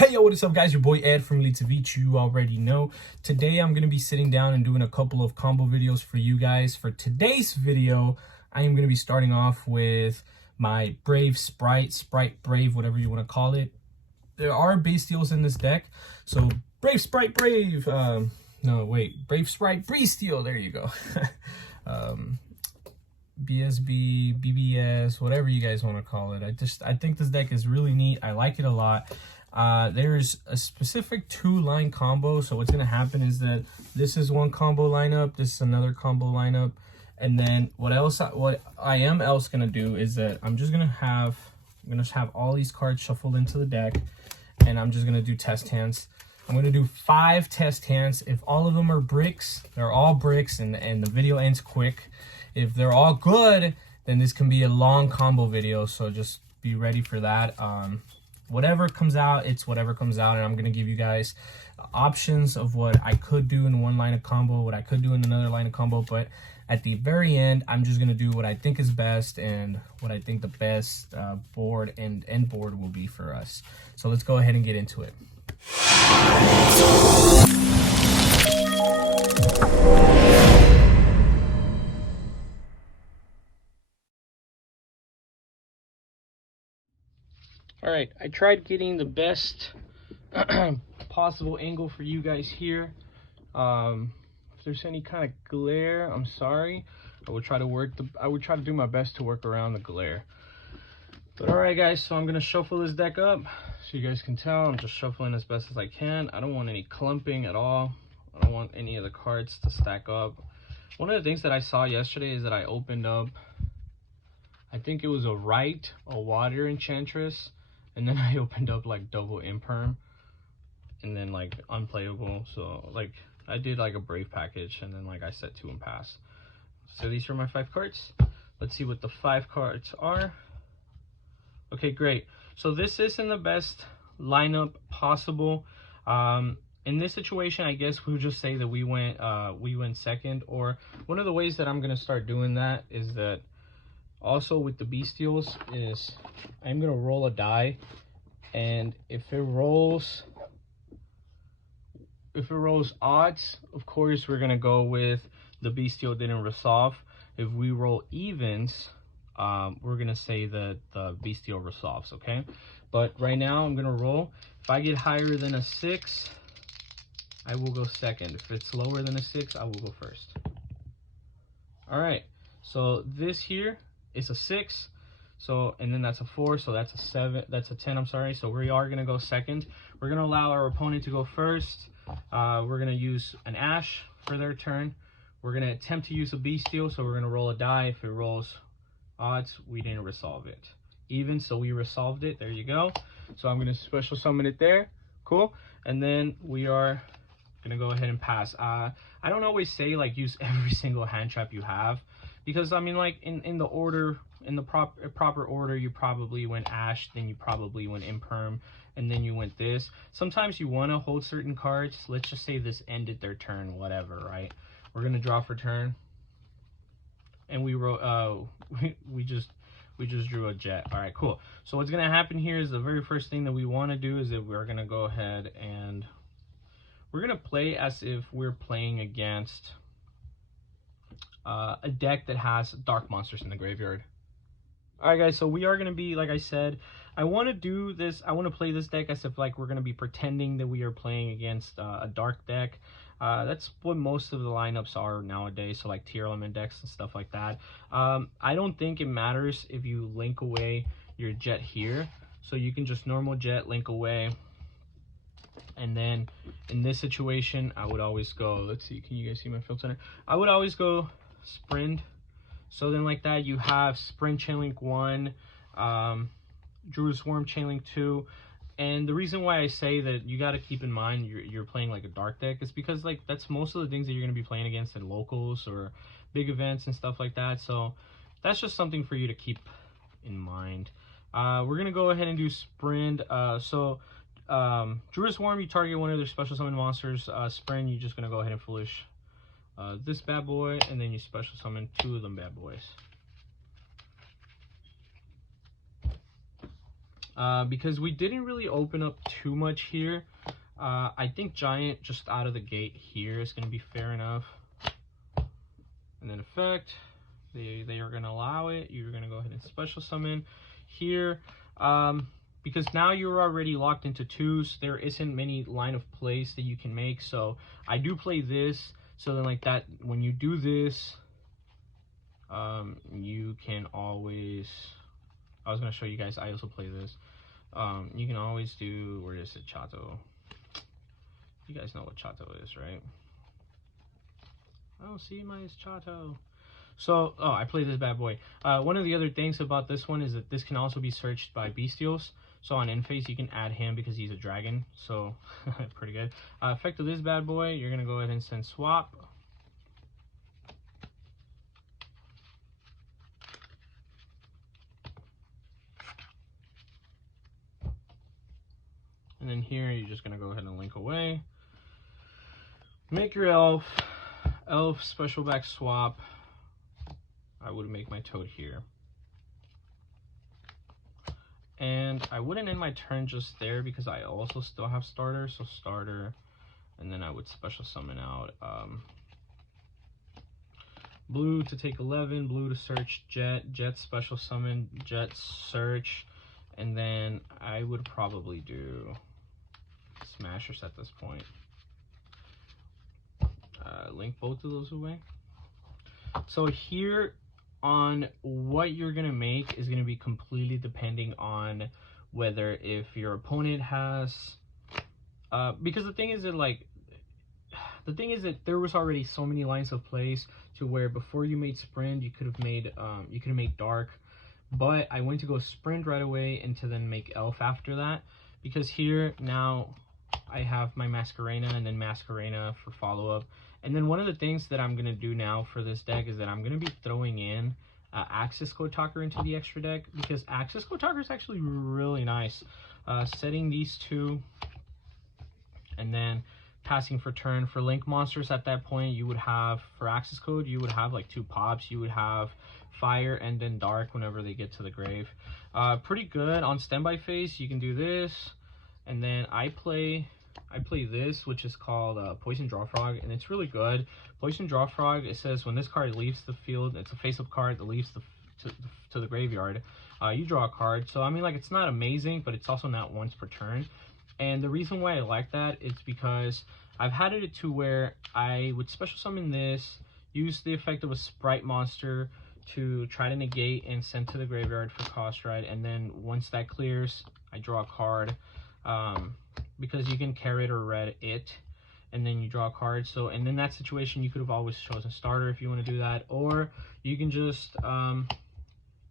Hey yo, what is up guys? Your boy Ed from Savij, you already know. Today I'm going to be sitting down and doing a couple of combo videos for you guys. For today's video, I am going to be starting off with my Brave Spright Brave, whatever you want to call it. There are Bystials in this deck, so Brave Spright Brave, Brave Spright Bystial, there you go. BSB, BBS, whatever you guys want to call it. I think this deck is really neat. I like it a lot. There's a specific 2-line combo, so what's going to happen is that this is one combo lineup, this is another combo lineup, and then what I am going to do is that I'm going to have all these cards shuffled into the deck, and I'm just going to do test hands. I'm going to do 5 test hands. If all of them are bricks, they're all bricks, and the video ends quick. If they're all good, then this can be a long combo video, so just be ready for that. Whatever comes out, it's whatever comes out, and I'm going to give you guys options of what I could do in one line of combo, what I could do in another line of combo, but at the very end, I'm just going to do what I think is best and what I think the best board and end board will be for us. So let's go ahead and get into it. All right, I tried getting the best possible angle for you guys here. If there's any kind of glare, I'm sorry. I would try to do my best to work around the glare. But all right, guys, so I'm gonna shuffle this deck up so you guys can tell. I'm just shuffling as best as I can. I don't want any clumping at all. I don't want any of the cards to stack up. One of the things that I saw yesterday is that I opened up, I think it was a water enchantress, and then I opened up like double imperm, and then like unplayable. So like I did like a brave package, and then like I set 2 and pass. So these are my 5 cards. Let's see what the 5 cards are. Okay, great. So this isn't the best lineup possible. In this situation, I guess we'll just say that we went second. Or one of the ways that I'm gonna start doing that is that also with the Bystials is I'm gonna roll a die, and if it rolls odds, of course we're gonna go with the Bystial didn't resolve. If we roll evens, we're gonna say that the Bystial resolves, okay? But right now I'm gonna roll. If I get higher than a 6, I will go second. If it's lower than a 6, I will go first. All right, so this here is a 6, so, and then that's a 4, so that's a 7, that's a 10, I'm sorry. So we are gonna go second. We're gonna allow our opponent to go first. We're gonna use an Ash for their turn. We're gonna attempt to use a Bystial, so we're gonna roll a die. If it rolls odds, we didn't resolve it. Even, so we resolved it, there you go. So I'm gonna special summon it there, cool. And then we are gonna go ahead and pass. I don't always say like use every single hand trap you have, because I mean like in the order, in the proper order, you probably went Ash, then you probably went Imperm, and then you went this. Sometimes you want to hold certain cards. Let's just say this ended their turn, whatever, right? We're gonna draw for turn, and we wrote we just drew a jet. All right, cool. So what's gonna happen here is the very first thing that we want to do is that we're gonna go ahead and we're gonna play as if we're playing against a deck that has dark monsters in the graveyard. All right, guys, so we are gonna be, like I said, I want to do this, I want to play this deck as if like we're gonna be pretending that we are playing against a dark deck. That's what most of the lineups are nowadays, so like tier element decks and stuff like that. I don't think it matters if you link away your jet here, so you can just normal jet, link away, and then in this situation I would always go, let's see, can you guys see my field center? I would always go sprint. So then like that you have sprint chainlink 1, Druid Swarm chainlink 2. And the reason why I say that you got to keep in mind you're playing like a dark deck is because like that's most of the things that you're going to be playing against in locals or big events and stuff like that. So that's just something for you to keep in mind. We're going to go ahead and do sprint. Druid Swarm, you target one of their special summon monsters. Sprint, you're just going to go ahead and foolish this bad boy, and then you special summon 2 of them bad boys. because we didn't really open up too much here. I think Giant just out of the gate here is going to be fair enough. And then effect, they are going to allow it. You're going to go ahead and special summon here. Because now you're already locked into 2s, there isn't many line of plays that you can make. So I do play this, so then like that, when you do this, you can always, I was going to show you guys, I also play this. You can always do, where is it, Chato? You guys know what Chato is, right? Oh, see, my is Chato. So, oh, I play this bad boy. One of the other things about this one is that this can also be searched by Bystials. So on end phase, you can add him because he's a dragon. So, pretty good. Effect of this bad boy, you're going to go ahead and send swap. And then here, you're just going to go ahead and link away. Make your elf. Elf special back swap. I would make my toad here. And I wouldn't end my turn just there because I also still have starter. So starter, and then I would special summon out blue to take 11, blue to search Jet, Jet special summon, Jet search, and then I would probably do Smashers at this point. Link both of those away. So here on what you're gonna make is gonna be completely depending on whether if your opponent has because the thing is that there was already so many lines of plays to where before you made sprint you could have made dark, but I went to go sprint right away and to then make elf after that, because here now I have my Masquerena and then Masquerena for follow-up. And then one of the things that I'm going to do now for this deck is that I'm going to be throwing in Axis Code Talker into the extra deck, because Axis Code Talker is actually really nice. Setting these two and then passing for turn. For Link monsters at that point, you would have, for Axis Code, you would have like 2 pops. You would have Fire and then Dark whenever they get to the grave. Pretty good. On standby phase, you can do this. And then I play this, which is called Poison Draw Frog, and it's really good. Poison Draw Frog, it says when this card leaves the field, it's a face-up card that leaves to the graveyard, you draw a card. So I mean, like, it's not amazing, but it's also not once per turn. And the reason why I like that is because I've had it to where I would special summon this, use the effect of a Spright monster to try to negate and send to the graveyard for cost, right? And then once that clears, I draw a card. Because you can carrot or red it, and then you draw a card. So, and in that situation, you could have always chosen starter if you want to do that, or you can just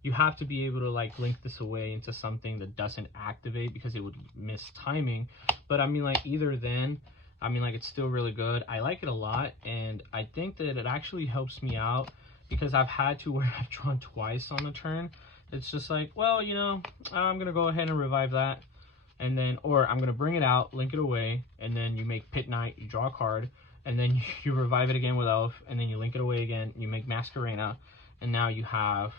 you have to be able to like link this away into something that doesn't activate because it would miss timing. But I mean, like, either then, I mean, like, it's still really good. I like it a lot, and I think that it actually helps me out because I've had to where I've drawn twice on the turn. It's just like, well, you know, I'm gonna go ahead and revive that. And then, or I'm going to bring it out, link it away, and then you make Pit Knight, you draw a card, and then you revive it again with Elf, and then you link it away again, you make Masquerena, and now you have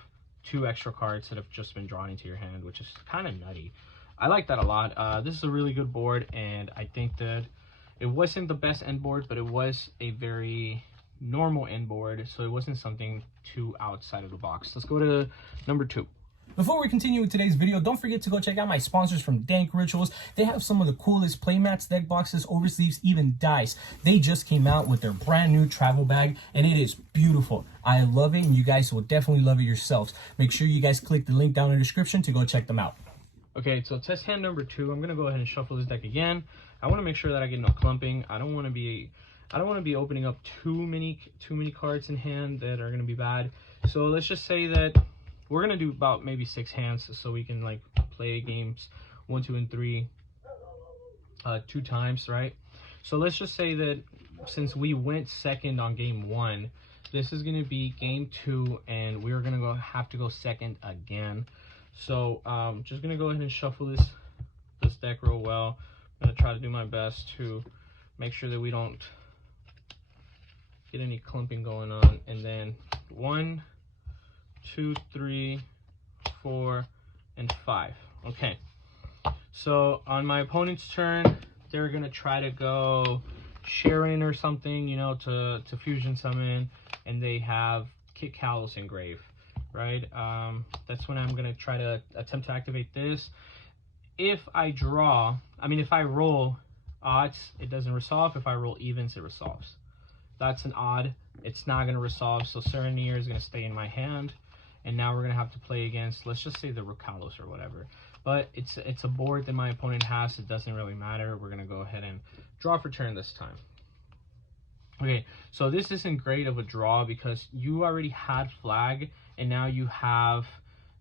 2 extra cards that have just been drawn into your hand, which is kind of nutty. I like that a lot. This is a really good board, and I think that it wasn't the best end board, but it was a very normal end board, so it wasn't something too outside of the box. Let's go to number 2. Before we continue with today's video, don't forget to go check out my sponsors from Dank Rituals. They have some of the coolest playmats, deck boxes, oversleeves, even dice. They just came out with their brand new travel bag, and it is beautiful. I love it, and you guys will definitely love it yourselves. Make sure you guys click the link down in the description to go check them out. Okay, so test hand number 2. I'm going to go ahead and shuffle this deck again. I want to make sure that I get no clumping. I don't want to be opening up too many cards in hand that are going to be bad. So let's just say that we're gonna do about maybe 6 hands, so we can like play games 1, 2, and 3 2 times, right? So let's just say that since we went second on game 1, this is gonna be game 2, and we're gonna have to go second again. So just gonna go ahead and shuffle this deck real well. I'm gonna try to do my best to make sure that we don't get any clumping going on. And then 1, 2, 3, 4, and 5. Okay, So on my opponent's turn, they're gonna try to go Sharon or something, you know, to fusion summon, and they have Kick Callous Engrave, right? That's when I'm gonna try to attempt to activate this. If I draw, I mean, if I roll odds, it doesn't resolve. If I roll evens, it resolves. That's an odd. It's not gonna resolve, so Sereneer is gonna stay in my hand, and now we're gonna have to play against, let's just say the Rokalos or whatever. But it's a board that my opponent has. It doesn't really matter. We're gonna go ahead and draw for turn this time. Okay, so this isn't great of a draw because you already had flag, and now you have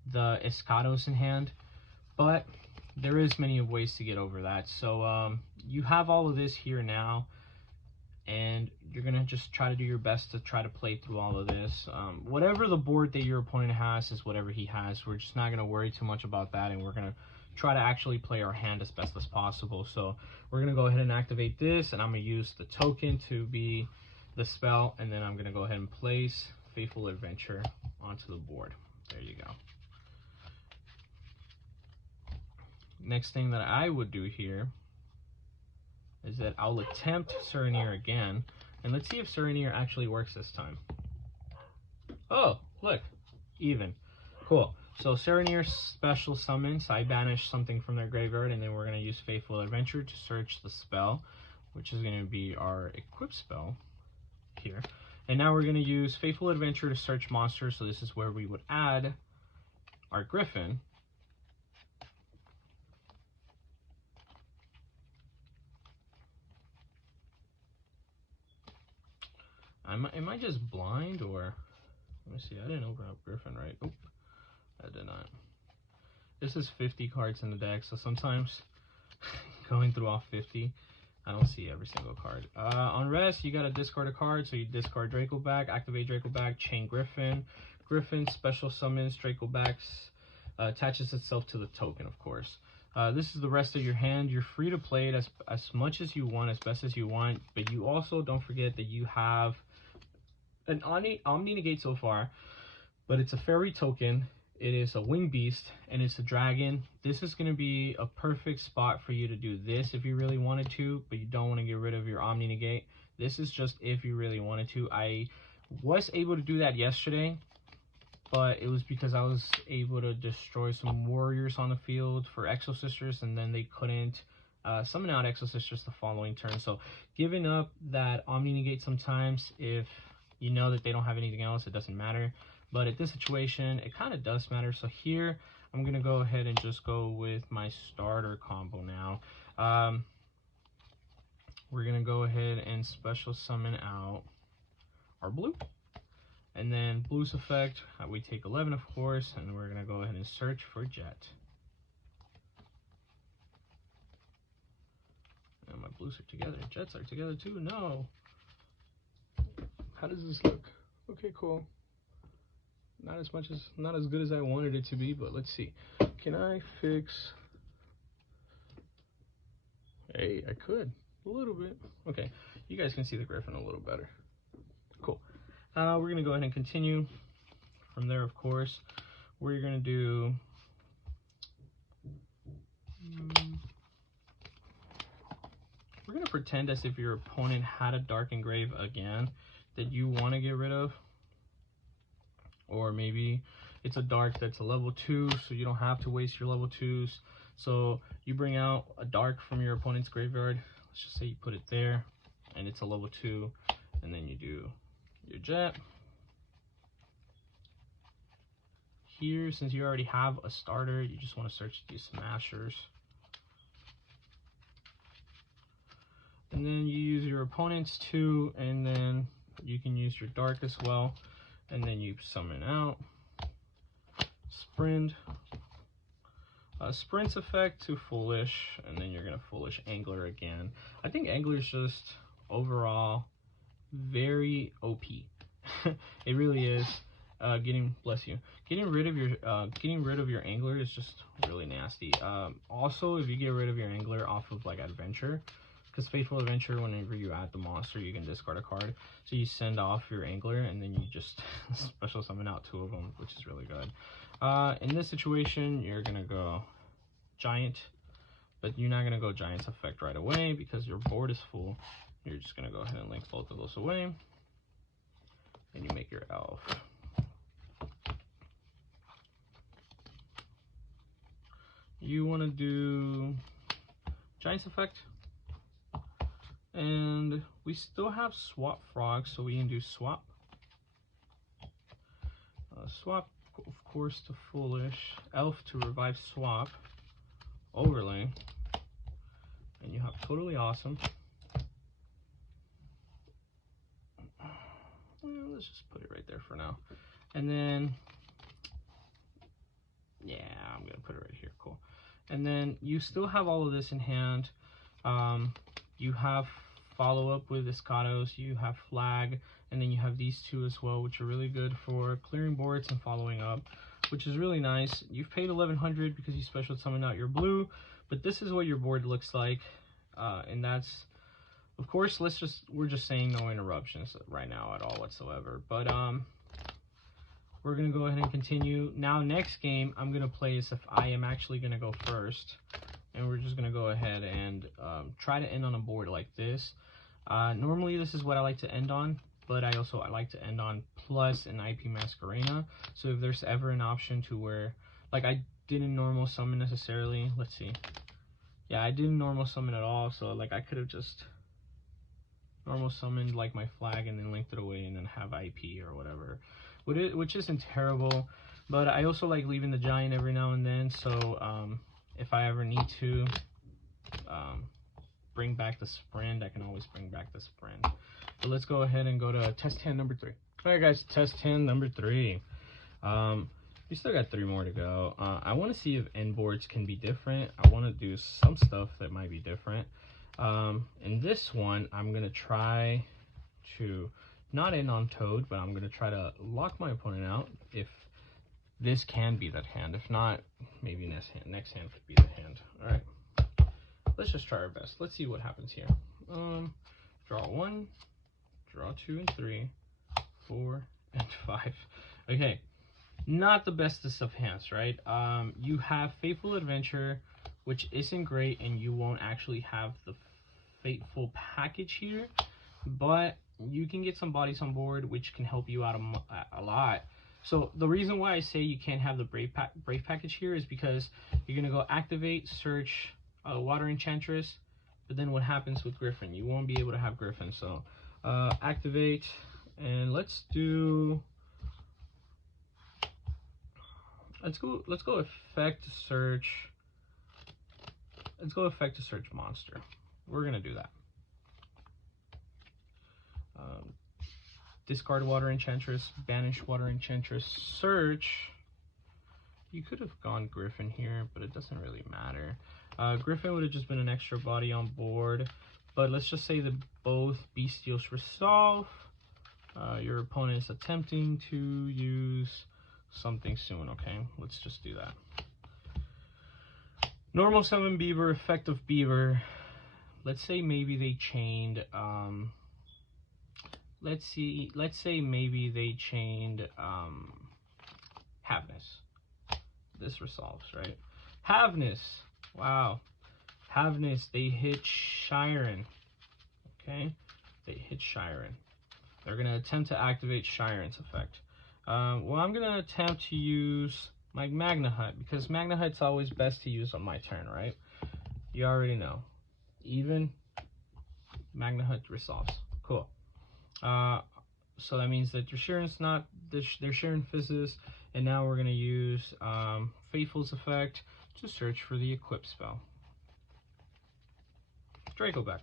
the Escados in hand. But there is many ways to get over that. So you have all of this here now, and you're gonna just try to do your best to try to play through all of this. Whatever the board that your opponent has is whatever he has. We're just not gonna worry too much about that, and we're gonna try to actually play our hand as best as possible. So we're gonna go ahead and activate this, and I'm gonna use the token to be the spell, and then I'm gonna go ahead and place Faithful Adventure onto the board. There you go. Next thing that I would do here is that I'll attempt Sereneer again, and let's see if Sereneer actually works this time. Oh, look, even. Cool. So Sereneer special summons, I banish something from their graveyard, and then we're going to use Faithful Adventure to search the spell, which is going to be our equip spell here. And now we're going to use Faithful Adventure to search monsters, so this is where we would add our Griffin. Am I just blind, or let me see, I didn't open up Griffin right. Oop, I did not. This is 50 cards in the deck, so sometimes going through all 50, I don't see every single card. On rest, you gotta discard a card, so you discard Draco back, activate Draco back, chain Griffin. Griffin special summons Draco backs, attaches itself to the token, of course. This is the rest of your hand. You're free to play it as much as you want, as best as you want, but you also don't forget that you have an Omni Negate so far, but it's a fairy token, it is a winged beast, and it's a dragon. This is going to be a perfect spot for you to do this if you really wanted to, but you don't want to get rid of your Omni Negate. This is just if you really wanted to. I was able to do that yesterday, but it was because I was able to destroy some warriors on the field for Exo Sisters, and then they couldn't summon out Exo Sisters the following turn. So giving up that Omni Negate sometimes, if you know that they don't have anything else, it doesn't matter. But at this situation, it kind of does matter. So here, I'm going to go ahead and just go with my starter combo now. We're going to go ahead and special summon out our blue. And then blue's effect, we take 11, of course, and we're going to go ahead and search for Jet. And my blues are together. Jets are together too? No. How does this look? Okay, cool. Not as good as I wanted it to be, but let's see. Can I fix? Hey, I could a little bit. Okay, you guys can see the Griffin a little better. Cool. We're gonna go ahead and continue from there. Of course, we're gonna do. We're gonna pretend as if your opponent had a Dark Engrave again that you want to get rid of. Or maybe it's a dark that's a level 2, so you don't have to waste your level 2s. So you bring out a dark from your opponent's graveyard. Let's just say you put it there, and it's a level 2, and then you do your Jet. Here, since you already have a starter, you just want to search these Smashers. And then you use your opponent's 2, and then you can use your dark as well. And then you summon out Sprint. Sprint's effect to Foolish, and then you're gonna Foolish Angler again. I think Angler's just overall very OP. It really is. Getting rid of your Angler is just really nasty. Also, if you get rid of your Angler off of like Adventure, because Faithful Adventure, whenever you add the monster, you can discard a card. So you send off your Angler, and then you just special summon out 2 of them, which is really good. In this situation, you're going to go Giant, but you're not gonna go Giant's Effect right away because your board is full. You're just gonna go ahead and link both of those away, and you make your elf. You want to do Giant's Effect, and we still have Swap Frog, so we can do Swap. Swap, of course, to Foolish. Elf to Revive Swap. Overlay. And you have Totally Awesome. Well, let's just put it right there for now. And then, yeah, I'm going to put it right here. Cool. And then you still have all of this in hand. You have Follow Up with Escados, you have Flag, and then you have these two as well, which are really good for clearing boards and following up, which is really nice. You've paid 1100 because you special summoned out your blue, but this is what your board looks like, and that's, of course, we're just saying no interruptions right now at all whatsoever. But we're gonna go ahead and continue. Now next game I'm gonna play as if I am actually gonna go first, and we're just gonna go ahead and try to end on a board like this. Normally this is what I like to end on, but I like to end on plus an IP Masquerena. So if there's ever an option to where, like, I didn't normal summon necessarily, let's see, yeah, I didn't normal summon at all, so like I could have just normal summoned like my flag and then linked it away and then have IP or whatever, which isn't terrible. But I also like leaving the giant every now and then, so if I ever need to bring back the sprint, I can always bring back the sprint. But let's go ahead and go to test hand number 3. All right, guys, test hand number 3. We still got 3 more to go. I want to see if EndBoards can be different. I want to do some stuff that might be different. In this one, I'm going to try to not end on Toad, but I'm going to try to lock my opponent out if this can be that hand. If not, maybe next hand could be the hand. All right. Let's just try our best. Let's see what happens here. Draw 1, draw 2 and 3, 4 and 5. Okay, not the bestest of hands, right? You have Fateful Adventure, which isn't great, and you won't actually have the Fateful package here, but you can get some bodies on board, which can help you out a lot. So the reason why I say you can't have the Brave package here is because you're gonna go activate, search, Water Enchantress, but then what happens with Griffin? You won't be able to have Griffin. So activate, and let's go effect to search. Let's go effect to search monster. We're gonna do that. Discard Water Enchantress, banish Water Enchantress, search. You could have gone Griffin here, but it doesn't really matter. Griffin would have just been an extra body on board, but let's just say that both Bystials resolve. Your opponent is attempting to use something soon, okay? Let's just do that. Normal summon Beaver, effective Beaver. Let's say maybe they chained, let's say maybe they chained Havness. This resolves, right? Havness. Wow. Havness, they hit Shiren. Okay? They hit Shiren. They're going to attempt to activate Shiren's effect. Well, I'm going to attempt to use my Magna Hut, because Magna Hut's always best to use on my turn, right? You already know. Even Magna Hut resolves. Cool. So that means that your Shiren's not, their Shiren fizzes, and now we're going to use Faithful's effect to search for the equip spell. Draco back.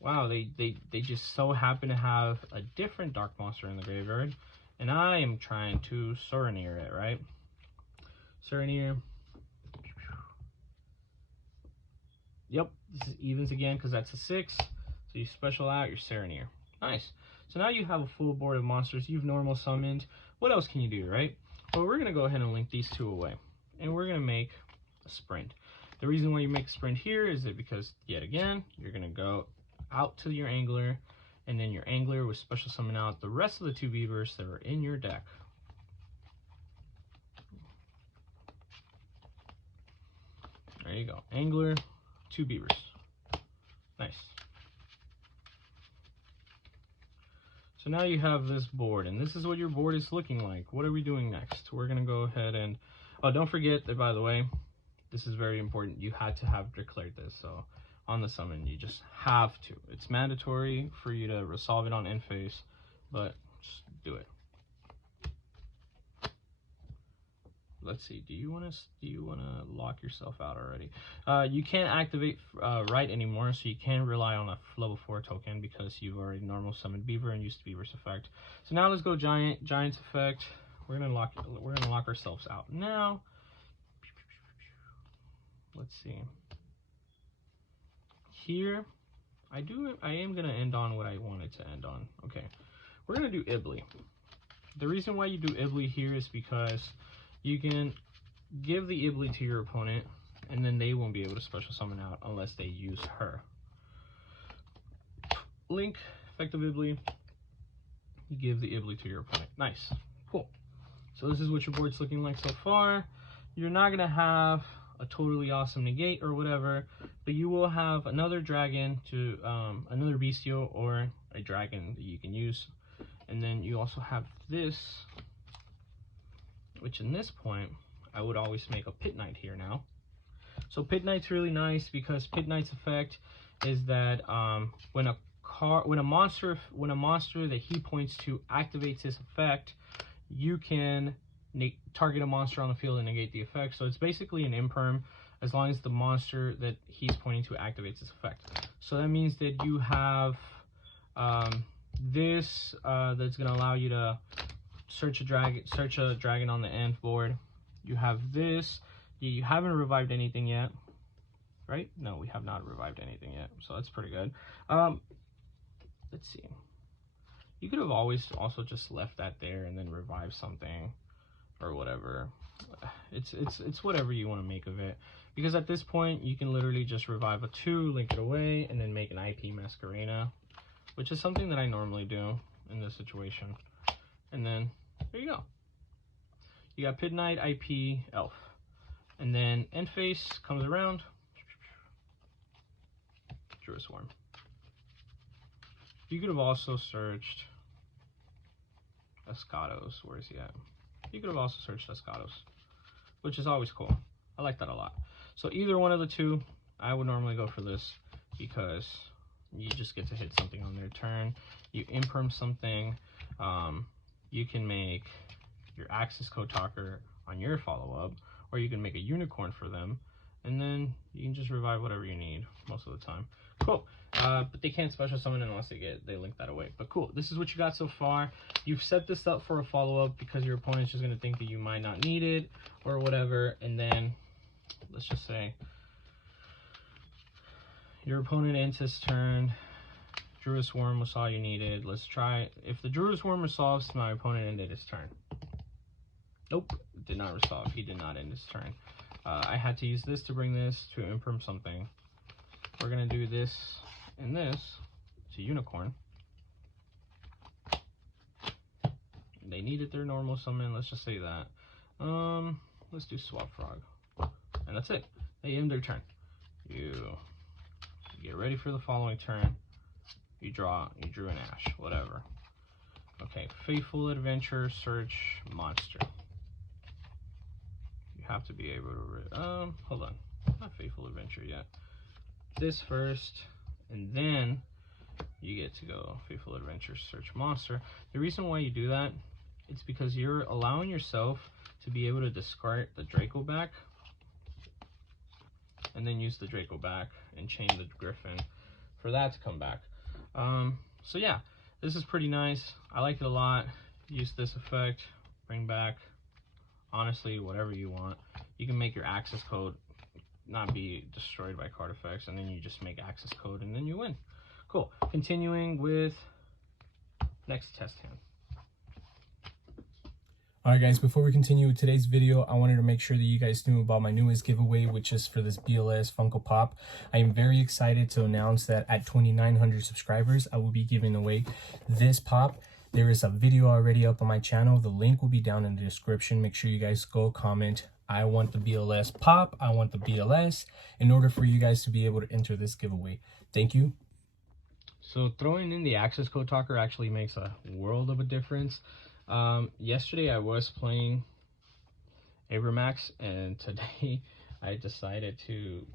Wow, they just so happen to have a different dark monster in the graveyard, and I am trying to Surinere it, right? Surinere. Yep, this is evens again because that's a 6. So you special out your Surinere. Nice. So now you have a full board of monsters you've normal summoned. What else can you do, right? Well, we're going to go ahead and link these 2 away, and we're going to make a sprint. The reason why you make a sprint here is that because, yet again, you're going to go out to your angler, and then your angler will special summon out the rest of the 2 beavers that are in your deck. There you go. Angler, 2 beavers. Nice. So now you have this board, and this is what your board is looking like. What are we doing next? We're gonna go ahead and, oh, don't forget that, by the way, this is very important. You had to have declared this. So on the summon, you just have to. It's mandatory for you to resolve it on end phase, but just do it. Let's see. Do you want to lock yourself out already? You can't activate right anymore, so you can't rely on a level 4 token because you've already normal summoned Beaver and used Beaver's effect. So now let's go Giant's effect. We're gonna lock ourselves out now. Let's see. Here, I am gonna end on what I wanted to end on. Okay, we're gonna do Ibly. The reason why you do Ibly here is because you can give the Ibly to your opponent, and then they won't be able to special summon out unless they use her. Link, effective Ibly, you give the Ibly to your opponent. Nice, cool. So this is what your board's looking like so far. You're not gonna have a totally awesome negate or whatever, but you will have another dragon to another Bystial or a dragon that you can use. And then you also have this, which in this point, I would always make a Pit Knight here now. So Pit Knight's really nice because Pit Knight's effect is that when a monster that he points to activates his effect, you can target a monster on the field and negate the effect. So it's basically an imperm as long as the monster that he's pointing to activates his effect. So that means that you have this that's going to allow you to search a dragon on the end board. You have this. You haven't revived anything yet, right? No, we have not revived anything yet, so that's pretty good. Let's see. You could have always also just left that there and then revived something or whatever. It's whatever you want to make of it, because at this point you can literally just revive a 2, link it away, and then make an IP Masquerena, which is something that I normally do in this situation. And then there you go. You got Pit Knight, IP, Elf. And then end face comes around. Druid Swarm. You could have also searched Escados. Where is he at? You could have also searched Escados, which is always cool. I like that a lot. So either one of the two, I would normally go for this because you just get to hit something on their turn. You imperm something. You can make your Access Code Talker on your follow-up, or you can make a Unicorn for them, and then you can just revive whatever you need most of the time. Cool. But they can't special summon unless they link that away. But cool, this is what you got so far. You've set this up for a follow-up because your opponent's just going to think that you might not need it or whatever, and then let's just say your opponent ends his turn. Druid Swarm was all you needed. Let's try. If the Druid Swarm resolves, my opponent ended his turn. Nope, did not resolve. He did not end his turn. I had to use this to bring this to imperm something. We're gonna do this and this. It's a Unicorn. They needed their normal summon. Let's just say that. Let's do Swap Frog, and that's it. They end their turn. You get ready for the following turn. You drew an Ash, whatever. Okay, Faithful Adventure, search monster. You have to be able to, hold on, not Faithful Adventure yet. This first, and then you get to go Faithful Adventure, search monster. The reason why you do that, it's because you're allowing yourself to be able to discard the Draco back, and then use the Draco back and chain the Griffin for that to come back. So yeah, this is pretty nice. I like it a lot. Use this effect, bring back, honestly, whatever you want. You can make your access code not be destroyed by card effects, and then you just make access code, and then you win. Cool. Continuing with next test hand. Alright guys, before we continue with today's video, I wanted to make sure that you guys knew about my newest giveaway, which is for this BLS Funko Pop. I am very excited to announce that at 2,900 subscribers, I will be giving away this pop. There is a video already up on my channel. The link will be down in the description. Make sure you guys go comment I want the BLS pop. I want the BLS in order for you guys to be able to enter this giveaway. Thank you. So throwing in the access code talker actually makes a world of a difference. Yesterday I was playing Avermax, and today I decided to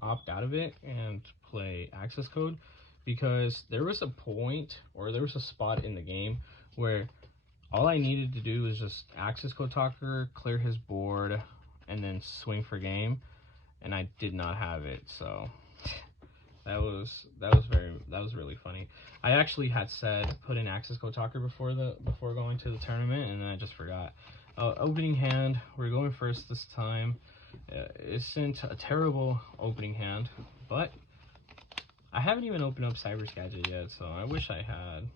opt out of it and play access code, because there was a point, or there was a spot in the game where all I needed to do was just access code talker, clear his board, and then swing for game, and I did not have it. So that was really funny. I actually had said put in access code talker before going to the tournament, and then I just forgot. Opening hand, we're going first this time. Isn't a terrible opening hand, but I haven't even opened up Cyber Gadget yet, so I wish I had.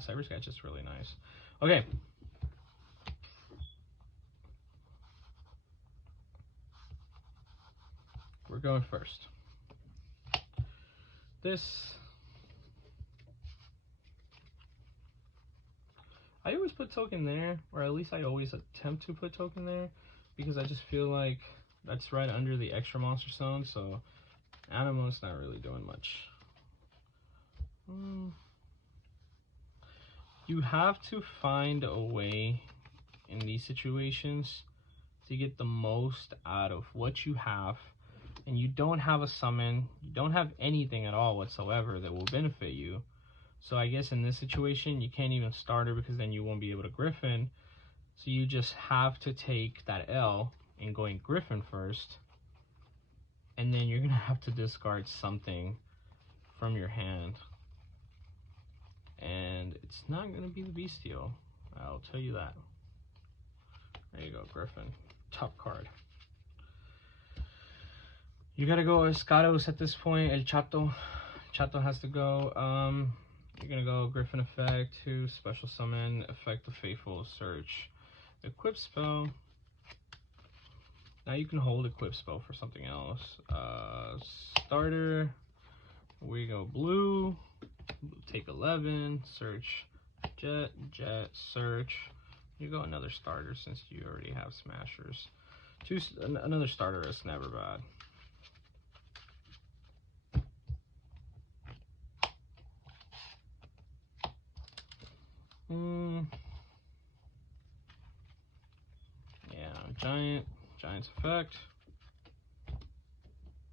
Cyber Gadget's really nice. Okay. We're going first. I always put token there, or at least I always attempt to put token there, because I just feel like that's right under the extra monster zone, so Animo's not really doing much. You have to find a way in these situations to get the most out of what you have, and you don't have a summon, you don't have anything at all whatsoever that will benefit you. So I guess in this situation, you can't even start her, because then you won't be able to Griffin. So you just have to take that L and going Griffin first. And then you're going to have to discard something from your hand. And it's not going to be the Bystial. I'll tell you that. There you go, Griffin. Top card. You got to go Escados at this point. El Chato. Chato has to go. You're gonna go Griffin effect to special summon, effect the Faithful, search, equip spell. Now you can hold equip spell for something else. Starter, we go blue, take 11, search, jet, search. You go another starter since you already have smashers. Another starter is never bad. Yeah, Giant's effect.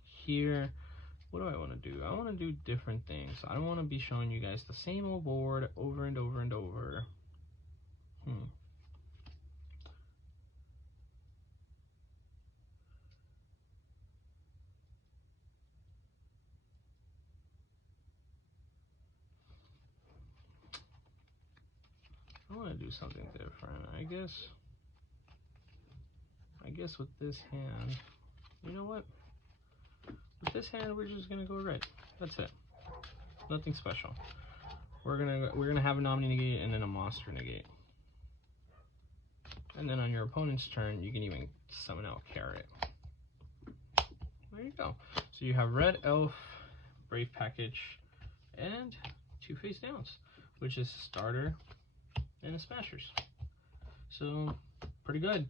Here, what do I want to do? I want to do different things. I don't want to be showing you guys the same old board over and over and over. I want to do something different. I guess with this hand, you know what? With this hand, we're just gonna go red. That's it. Nothing special. We're gonna have a nominee negate and then a monster negate. And then on your opponent's turn, you can even summon out Carrot. There you go. So you have red elf, brave package, and 2 face downs, which is starter and a smashers. So pretty good.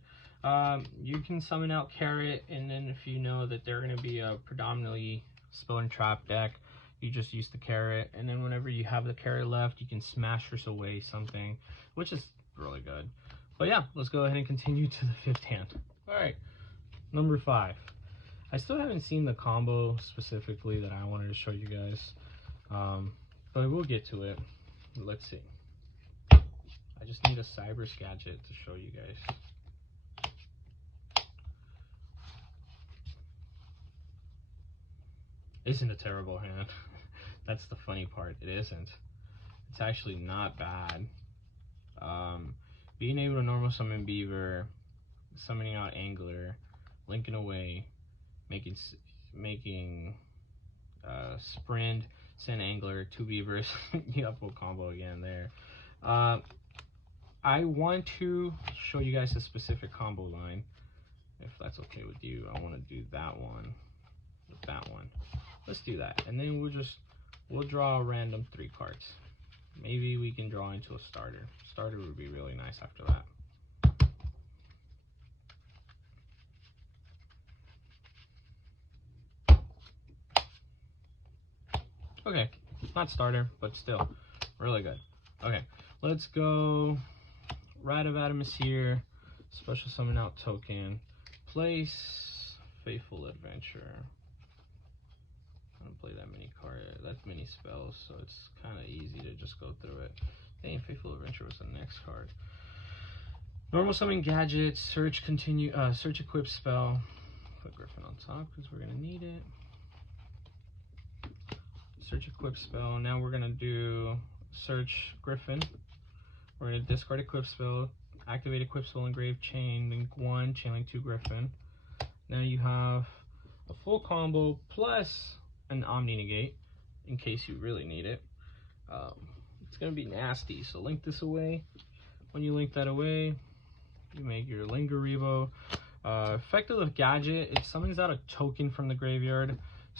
You can summon out Carrot, and then if you know that they're going to be a predominantly spell and trap deck, you just use the Carrot, and then whenever you have the Carrot left, you can smashers away something, which is really good. But yeah, let's go ahead and continue to the 5th hand. Alright, number 5. I still haven't seen the combo specifically that I wanted to show you guys, but we'll get to it. Let's see. I just need a Cyber Gadget to show you guys. Isn't a terrible hand. That's the funny part. It isn't. It's actually not bad. Being able to normal summon Beaver, summoning out Angler, linking away, making Sprint, send Angler, 2 Beavers. You have full combo again there. I want to show you guys a specific combo line, if that's okay with you. I want to do that one with that one. Let's do that, and then we'll draw a random 3 cards. Maybe we can draw into a starter. Starter would be really nice after that. Okay, not starter, but still really good. Okay, let's go. Rite of Adamus here. Special summon out token. Place Faithful Adventure. I don't play that many cards, that many spells, so it's kind of easy to just go through it. Dang, Faithful Adventure was the next card. Normal summon gadget, search continue, search equip spell. Put Griffin on top because we're gonna need it. Search equip spell. Now we're gonna do search Griffin. We're gonna discard equip spell, activate equip spell, engrave chain link 1, chain link 2 Griffin. Now you have a full combo plus an Omni negate in case you really need it. It's gonna be nasty, so link this away. When you link that away, you make your Lingaribo. Effective of gadget, it summons out a token from the graveyard.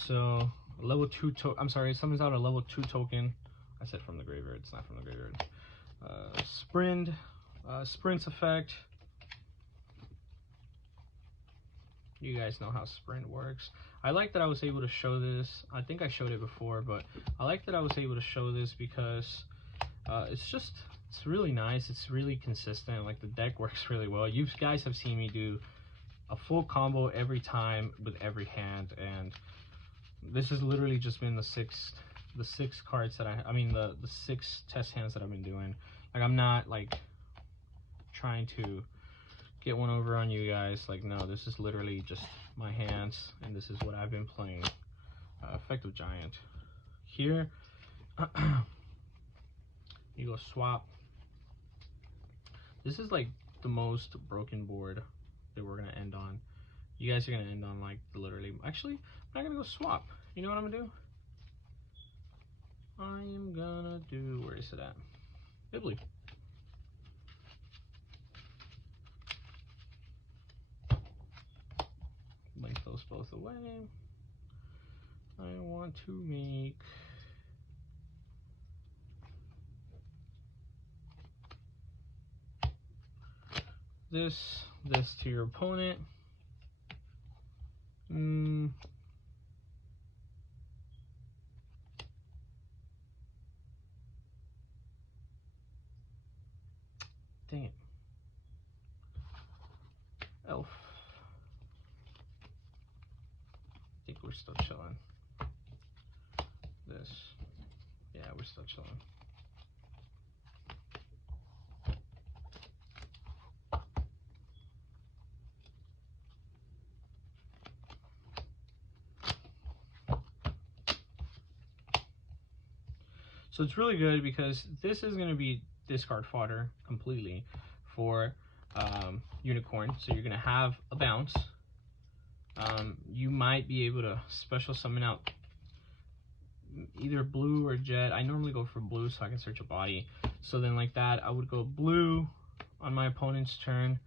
So level 2 I'm sorry, it summons out a level 2 token. I said from the graveyard, it's not from the graveyard. Sprint's effect. You guys know how sprint works. I like that I was able to show this. I think I showed it before, but I like that I was able to show this because it's really nice. It's really consistent. Like, the deck works really well. You guys have seen me do a full combo every time with every hand, and this has literally just been the six cards that the 6 test hands that I've been doing. Like, I'm not like trying to get one over on you guys. Like, no, this is literally just my hands, and this is what I've been playing. Effective Giant here. You go swap. This is like the most broken board that we're gonna end on. You guys are gonna end on like literally. Actually, I'm not gonna go swap. You know what I'm gonna do? I am gonna do. Where is it at? Bibli. Link those both away. I want to make this to your opponent. Dang it. Elf. I think we're still chilling. This. Yeah, we're still chilling. So it's really good because this is going to be discard fodder completely for Unicorn. So you're going to have a bounce. You might be able to special summon out either blue or jet. I normally go for blue so I can search a body. So then like that, I would go blue on my opponent's turn,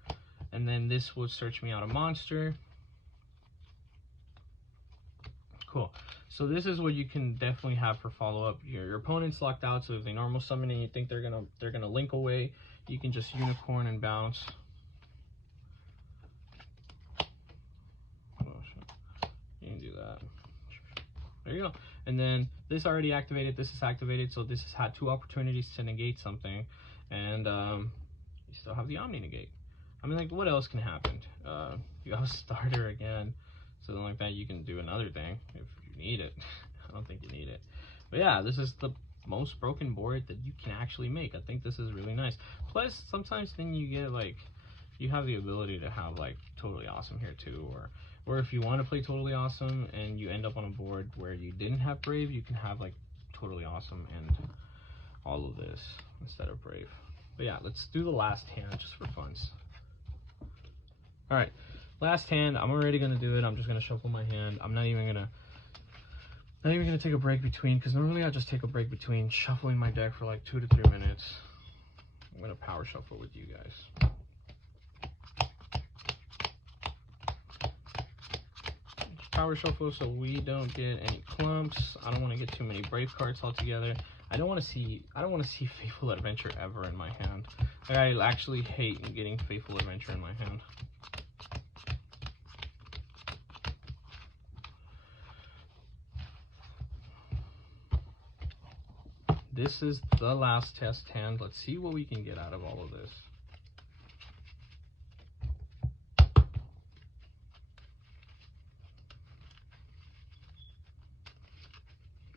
and then this would search me out a monster. Cool. So this is what you can definitely have for follow-up. Your opponent's locked out, so if they normal summon and you think they're gonna link away, you can just Unicorn and bounce. You can do that. There you go. And then this already activated, this is activated, so this has had 2 opportunities to negate something, and you still have the Omni negate. I mean, like, what else can happen? You have a starter again, so then like that you can do another thing if you need it. I don't think you need it, but yeah, this is the most broken board that you can actually make. I think this is really nice. Plus, sometimes then you get like, you have the ability to have like Totally Awesome here too, or if you want to play Totally Awesome and you end up on a board where you didn't have Brave, you can have like Totally Awesome and all of this instead of Brave. But yeah, let's do the last hand just for funs. All right, last hand. I'm already gonna do it. I'm just gonna shuffle my hand. I'm not even gonna take a break between, because normally I just take a break between shuffling my deck for like 2 to 3 minutes. I'm gonna power shuffle with you guys. Power shuffle so we don't get any clumps. I don't want to get too many Brave cards altogether. I don't want to see Faithful Adventure ever in my hand. Like, I actually hate getting Faithful Adventure in my hand. this is the last test hand. Let's see what we can get out of all of this.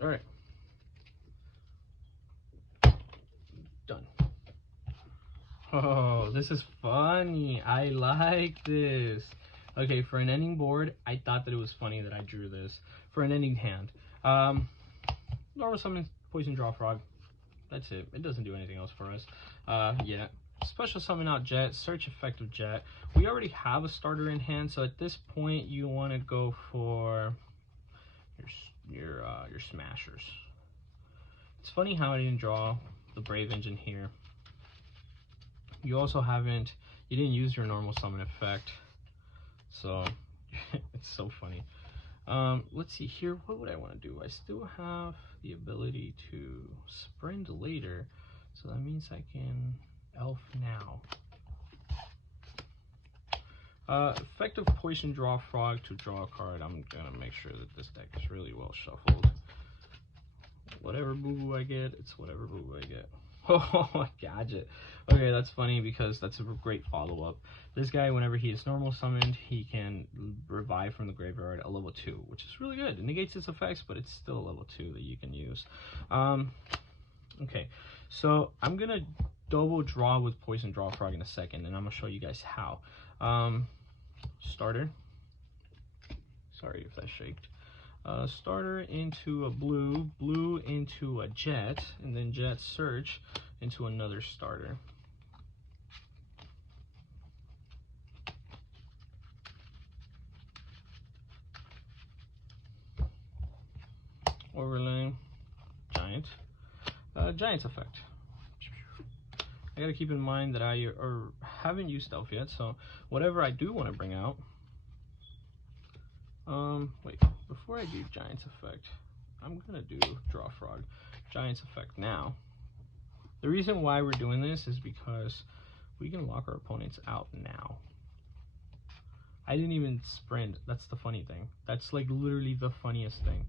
All right. Done. Oh, this is funny. I like this. Okay, for an ending board, I thought that it was funny that I drew this. For an ending hand, normal summon Poison Draw Frog. That's it. It doesn't do anything else for us. Yeah. Special summon out Jet, search effective Jet. We already have a starter in hand, so at this point you want to go for your smashers. It's funny how I didn't draw the Brave Engine here. You also you didn't use your normal summon effect, so it's so funny. Let's see here, what would I want to do? I still have the ability to sprint later, so that means I can elf now. Effective Poison Draw Frog to draw a card. I'm gonna make sure that this deck is really well shuffled. Whatever boo-boo I get, it's whatever boo-boo I get. Oh, gadget. Okay, that's funny because that's a great follow-up. This guy, whenever he is normal summoned, he can revive from the graveyard a level 2, which is really good. It negates its effects, but it's still a level 2 that you can use. Okay, so I'm going to double draw with Poison Draw Frog in a second, and I'm going to show you guys how. Starter. Sorry if that shaked. Starter into a blue, blue into a Jet, and then Jet search into another starter. Overlay, Giant. Giant's effect. I gotta keep in mind that I haven't used Elf yet, so whatever I do want to bring out. Wait, before I do Giant's effect, I'm gonna do Draw Frog. Giant's effect now. The reason why we're doing this is because we can lock our opponents out now. I didn't even sprint. That's the funny thing. That's like literally the funniest thing.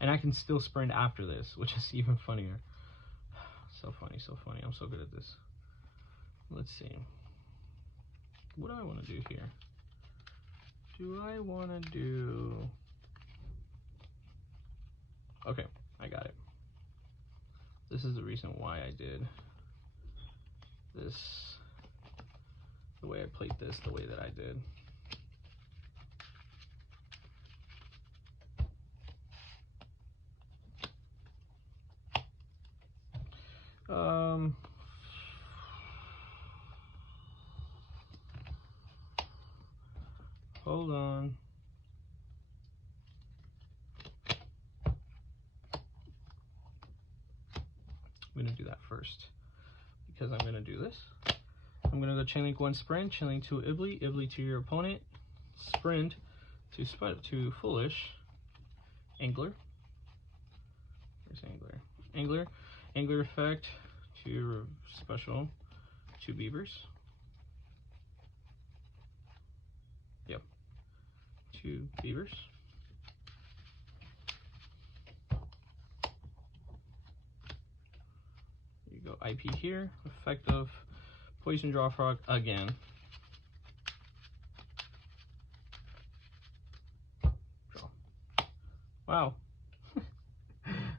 And I can still sprint after this, which is even funnier. So funny, so funny. I'm so good at this. Let's see. What do I want to do here? Do I want to do... Okay, I got it. This is the reason why I did this, the way I played this, the way that I did. Hold on. I'm gonna do that first because I'm gonna do this. I'm gonna go chain link 1 sprint, chain link 2 Ibly, Ibly to your opponent, sprint to Foolish, Angler. Where's Angler? Angler effect to special 2 Beavers. Yep, 2 Beavers. Go IP here, effective Poison Draw Frog again. Draw. Wow.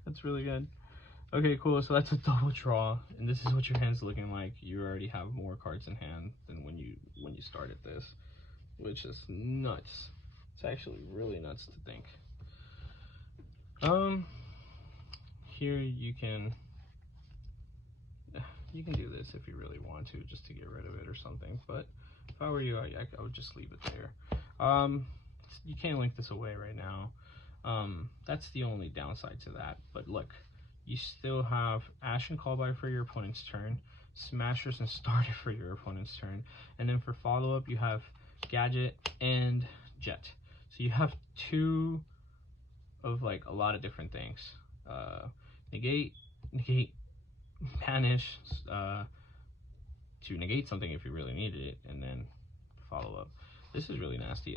That's really good. Okay, cool. So that's a double draw, and this is what your hand's looking like. You already have more cards in hand than when you started this, which is nuts. It's actually really nuts to think. Here you can do this if you really want to, just to get rid of it or something, but if I were you, I would just leave it there. You can't link this away right now. That's the only downside to that, but look, you still have Ashen Callby for your opponent's turn, Smashers and Starter for your opponent's turn, and then for follow-up you have Gadget and Jet. So you have 2 of like a lot of different things. Negate, banish, to negate something if you really needed it, and then follow up. This is really nasty.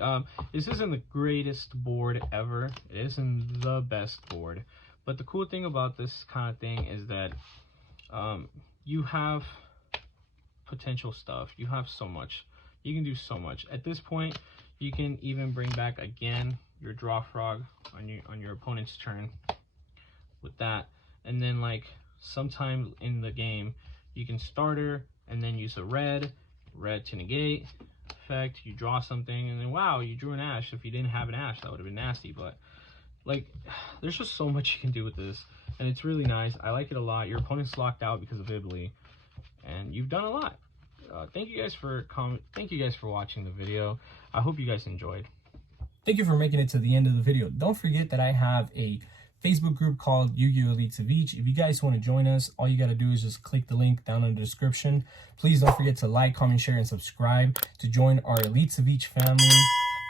This isn't the greatest board ever. It isn't the best board, But the cool thing about this kind of thing is that you have potential stuff. You have so much. You can do so much. At this point, you can even bring back again your draw frog on your opponent's turn with that. And then like sometime in the game, you can starter and then use a red to negate effect. You draw something and then wow, you drew an ash. If you didn't have an ash, that would have been nasty. But like, there's just so much you can do with this, and it's really nice. I like it a lot. Your opponent's locked out because of Italy, and you've done a lot. Thank you guys for watching the video. I hope you guys enjoyed. Thank you for making it to the end of the video. Don't forget that I have a Facebook group called YuGiOh Elite Savij. If you guys want to join us, all you got to do is just click the link down in the description. Please don't forget to like, comment, share, and subscribe to join our Elite Savij family.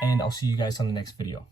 And I'll see you guys on the next video.